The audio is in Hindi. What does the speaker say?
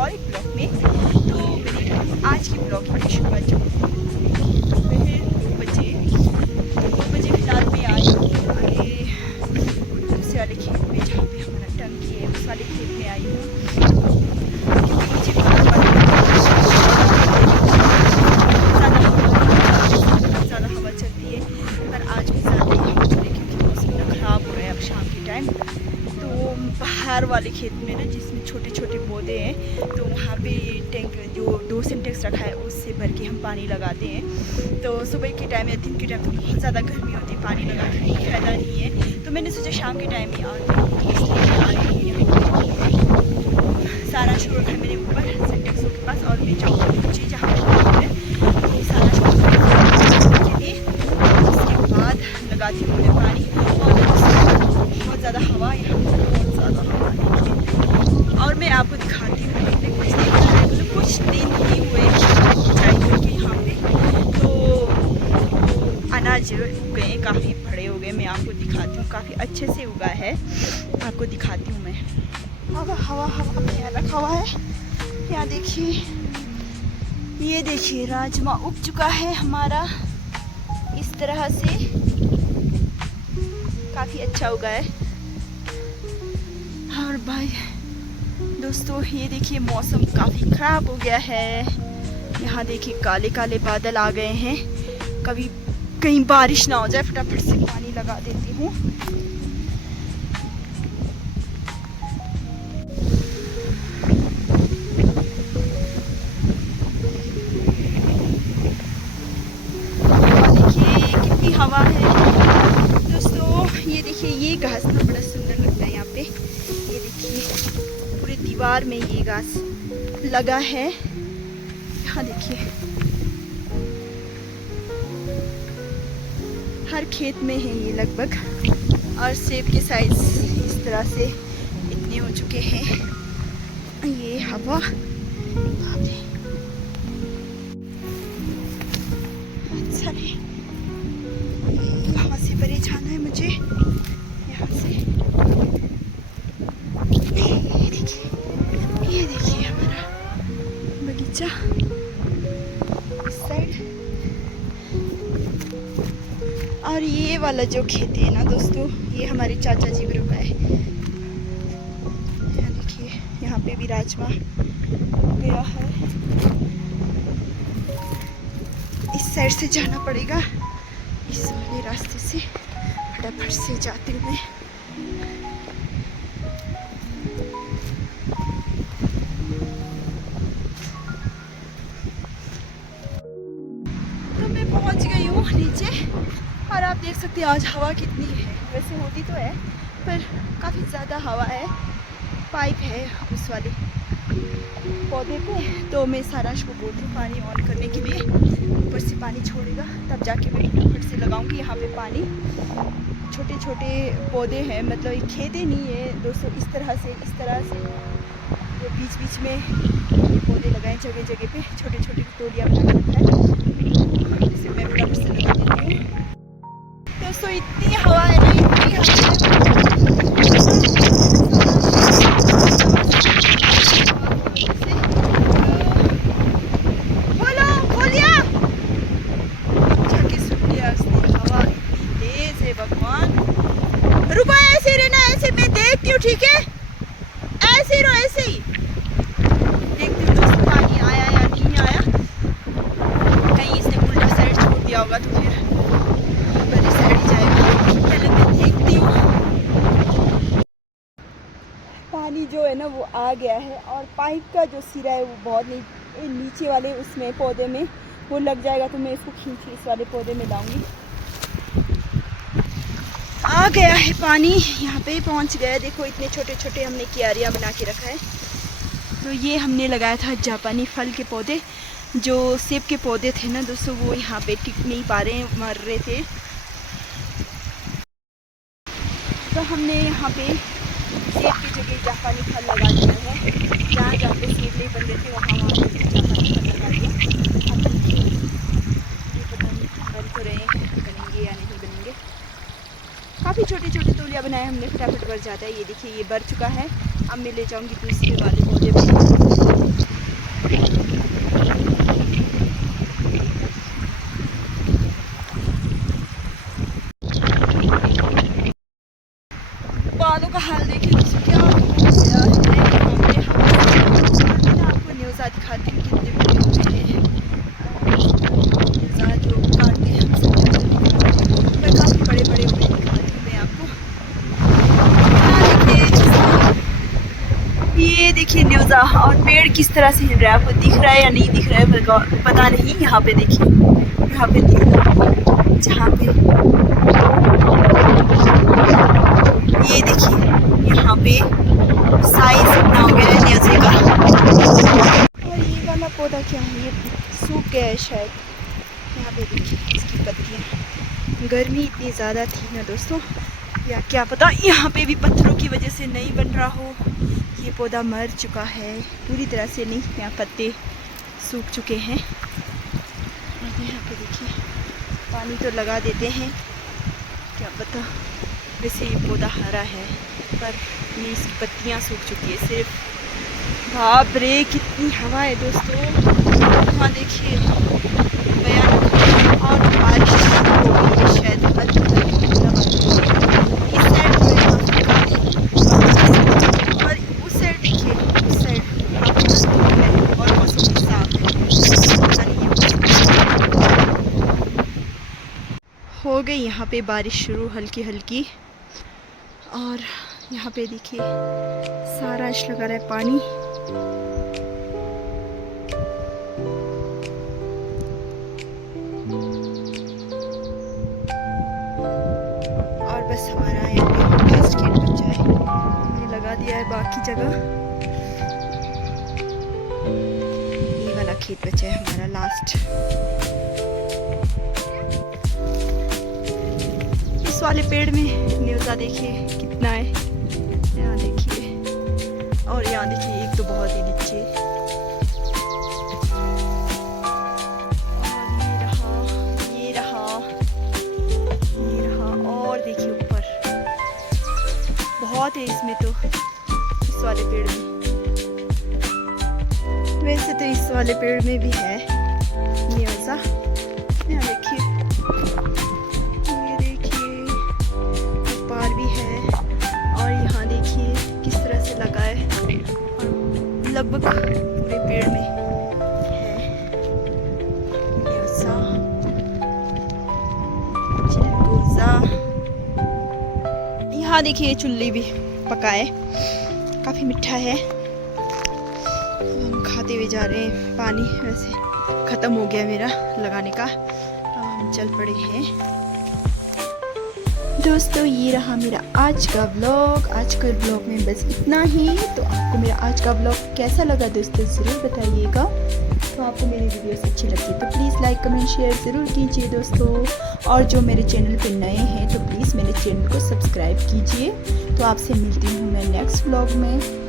और एक ब्लॉग में। तो मेरी आज की ब्लॉग की शुरुआत जो सुबह 2 बजे फिलहाल मैं आई दूसरे वाले खेत में जहाँ पे हमारा टंकी है, उस वाले खेत में आई हूँ क्योंकि मुझे ज़्यादा हवा चलती है, पर आज भी ज़्यादा हवा चल रही है क्योंकि मौसम ख़राब हो रहा है अब शाम के टाइम। तो बाहर वाले खेत में ना जिसमें छोटे छोटे पौधे हैं, तो वहाँ पे टैंक जो 2 सिंटेक्स रखा है उससे भर के हम पानी लगाते हैं। तो सुबह के टाइम या दिन के टाइम तो बहुत ज़्यादा गर्मी होती है, पानी लगा के कोई फायदा नहीं है। तो मैंने सोचा शाम के टाइम ही सारा शोर रखा है मेरे ऊपर सिंटेक्सों के पास, और मैं जाऊँगी नीचे जहाँ है तो सारा शोर के लिए उसके बाद लगाती हूँ मैं पानी। और बहुत ज़्यादा हवा, यहाँ बहुत ज़्यादा हवा है। और मैं आपको दिखाती हूँ अपने कुछ दिन ही हुए के यहाँ पे, तो अनाज उग गए, काफ़ी बड़े हो गए। मैं आपको दिखाती हूँ, काफ़ी अच्छे से उगा है, आपको दिखाती हूँ मैं। हवा हवा हवा भयानक हवा है। यहाँ देखिए, ये देखिए राजमा उग चुका है हमारा इस तरह से, काफ़ी अच्छा उगा है। और भाई दोस्तों ये देखिए मौसम काफ़ी ख़राब हो गया है। यहाँ देखिए काले काले बादल आ गए हैं, कभी कहीं बारिश ना हो जाए, फटाफट से पानी लगा देती हूँ। देखिए कितनी हवा है दोस्तों। ये देखिए ये घास ना बड़ा सुंदर लगता है यहाँ पे। ये देखिए पूरे दीवार में ये घास लगा है। यहाँ देखिए हर खेत में है ये लगभग। और सेब के साइज इस तरह से इतने हो चुके हैं। ये हवा अच्छा है, यहाँ से परे जाना है मुझे, यहाँ से। ये देखिए हमारा बगीचा इस साइड। और ये वाला जो खेत है ना दोस्तों, ये हमारे चाचा जी ग्रुप है। यहाँ देखिए यहाँ पे भी राजमा गया है। इस साइड से जाना पड़ेगा, इस वाले रास्ते से फटाफट से जाते हुए। तो मैं पहुंच गई हूँ नीचे, और आप देख सकते हैं आज हवा कितनी है। वैसे होती तो है पर काफ़ी ज़्यादा हवा है। पाइप है उस वाले पौधे पे, तो मैं सारांश को बोलती हूँ पानी ऑन करने के लिए, ऊपर से पानी छोड़ेगा तब जाके मैं फटाफट से लगाऊंगी यहाँ पे पानी। छोटे छोटे पौधे हैं, मतलब एक खेते नहीं है दोस्तों, इस तरह से जो बीच बीच में ये पौधे लगाए जगह जगह पे, छोटे छोटे टोलियाँ बना रखा है, इसे मैं फटाफट से लगा देती हूँ। दोस्तों इतनी हवा है ना, इतनी हवा ठीक है, ऐसे ही रहो, ऐसे ही देखते हो दोस्तों पानी आया या नहीं आया। कहीं इसने उल्टा साइड छोड़ दिया होगा तो फिर वाली साइड ही जाएगा। पहले मैं देखती हूँ। पानी जो है ना वो आ गया है, और पाइप का जो सिरा है वो बहुत नीचे वाले उसमें पौधे में वो लग जाएगा, तो मैं इसको खींच के इस वाले पौधे में लाऊंगी। आ गया है पानी, यहाँ पे ही पहुँच गया है। देखो इतने छोटे छोटे हमने क्यारियाँ बना के रखा है। तो ये हमने लगाया था जापानी फल के पौधे, जो सेब के पौधे थे ना दोस्तों, वो यहाँ पे टिक नहीं पा रहे, मर रहे थे। तो हमने यहाँ पे सेब की जगह जापानी फल लगा दिया है। जहाँ जहाँ पे सेब नहीं बन रहे थे वहाँ जापानी फल लगा दिया। ये पता नहीं बन तो रहे बनेंगे या नहीं बनेंगे। काफ़ी छोटे छोटे तोलिया बनाए हमने, फटाफट भर जाता है। ये देखिए ये भर चुका है। अब मैं ले जाऊँगी दूसरे वाले पौधे में। मज़ा। और पेड़ किस तरह से हिल रहा है, आपको दिख रहा है या नहीं दिख रहा है पता नहीं। यहाँ पे देखिए, यहाँ पे दिख रहा है, जहाँ पे ये देखिए, यहाँ पे साइज इतना हो गया है न्याज़े का। और ये वाला पौधा क्या है, ये सूख गया है शायद। यहाँ पे देखिए इसकी पत्तियाँ, गर्मी इतनी ज़्यादा थी ना दोस्तों, या क्या पता यहाँ पे भी पत्थरों की वजह से नहीं बन रहा हो। ये पौधा मर चुका है पूरी तरह से, नहीं, यहाँ पत्ते सूख चुके हैं। और यहाँ पे देखिए पानी तो लगा देते हैं, क्या पता। वैसे ये पौधा हरा है पर ये इसकी पत्तियाँ सूख चुकी है सिर्फ। बाप रे कितनी हवा है दोस्तों, वहाँ देखिए भयानक। और बारिश हो गई है शायद, इस साइड और उस साइड देखिए, उस साइड और मौसम साफ हो गई। यहाँ पे बारिश शुरू हल्की हल्की। और यहाँ पे देखिए सारा लगा रहा है पानी। और बस हमारा यहाँ पे लास्ट खेत बचा है, हमने लगा दिया है बाकी जगह। ये वाला खेत बचा है हमारा लास्ट। इस वाले पेड़ में न्यूज़ा देखिए कितना है, यहाँ देखिए। और यहाँ देखिए एक तो बहुत ही नीचे। और ये रहा, ये रहा, ये रहा। और देखिए ऊपर बहुत है इसमें तो, इस वाले पेड़ में। वैसे तो इस वाले पेड़ में भी है न्यूज़ा, यहाँ देखिए, ये देखिए ऊपर भी है। और यहाँ देखिए किस तरह से लगा है, और लगभग पूरे पेड़ में है न्यूज़ा, चिलगोज़ा। यहाँ देखिए चुल्ली भी पका है, काफ़ी मीठा है। हम खाते हुए जा रहे हैं। पानी वैसे ख़त्म हो गया मेरा लगाने का, अब हम चल पड़े हैं। दोस्तों ये रहा मेरा आज का व्लॉग। आज का व्लॉग में बस इतना ही। तो आपको मेरा आज का व्लॉग कैसा लगा दोस्तों ज़रूर बताइएगा। तो आपको मेरी वीडियोस अच्छी लगती है तो प्लीज़ लाइक कमेंट शेयर ज़रूर कीजिए दोस्तों। और जो मेरे चैनल पे नए हैं तो प्लीज़ मेरे चैनल को सब्सक्राइब कीजिए। तो आपसे मिलती हूँ मैं नेक्स्ट व्लॉग में।